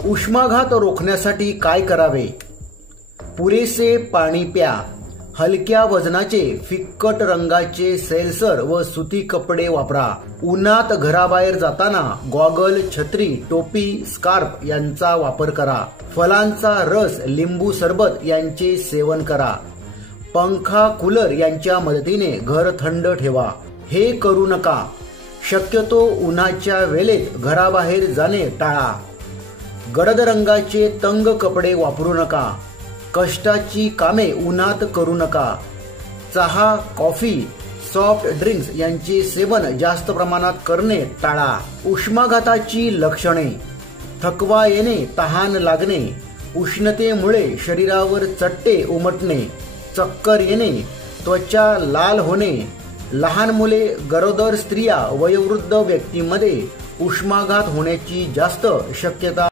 उष्माघात रोखण्यासाठी काय करावे? पुरेसे पाणी प्या. हलक्या वजनाचे फिक्कट रंगाचे सैलसर व सुती कपडे वापरा. उन्हात घराबाहेर जाताना गॉगल, छत्री, टोपी, स्कार्फ यांचा वापर करा. फळांचा रस, लिंबू सरबत यांचे सेवन करा. पंखा, कूलर यांच्या मदतीने घर थंड ठेवा. हे करू नका. शक्यतो उन्हाच्या वेळेत घराबाहेर जाणे टाळा. गडद रंगाचे तंग कपडे वापरू नका. कष्टाची कामे उन्हात करू नका. चहा, कॉफी, सॉफ्ट ड्रिंक्स यांचे सेवन जास्त प्रमाणात करणे टाळा. उष्माघाताची लक्षणे: थकवा येणे, तहान लागणे, उष्णतेमुळे शरीरावर चट्टे उमटणे, चक्कर येणे, त्वचा लाल होणे. लहान मुले, गरोदर स्त्रिया, वयोवृद्ध व्यक्तींमध्ये उष्माघात होण्याची जास्त शक्यता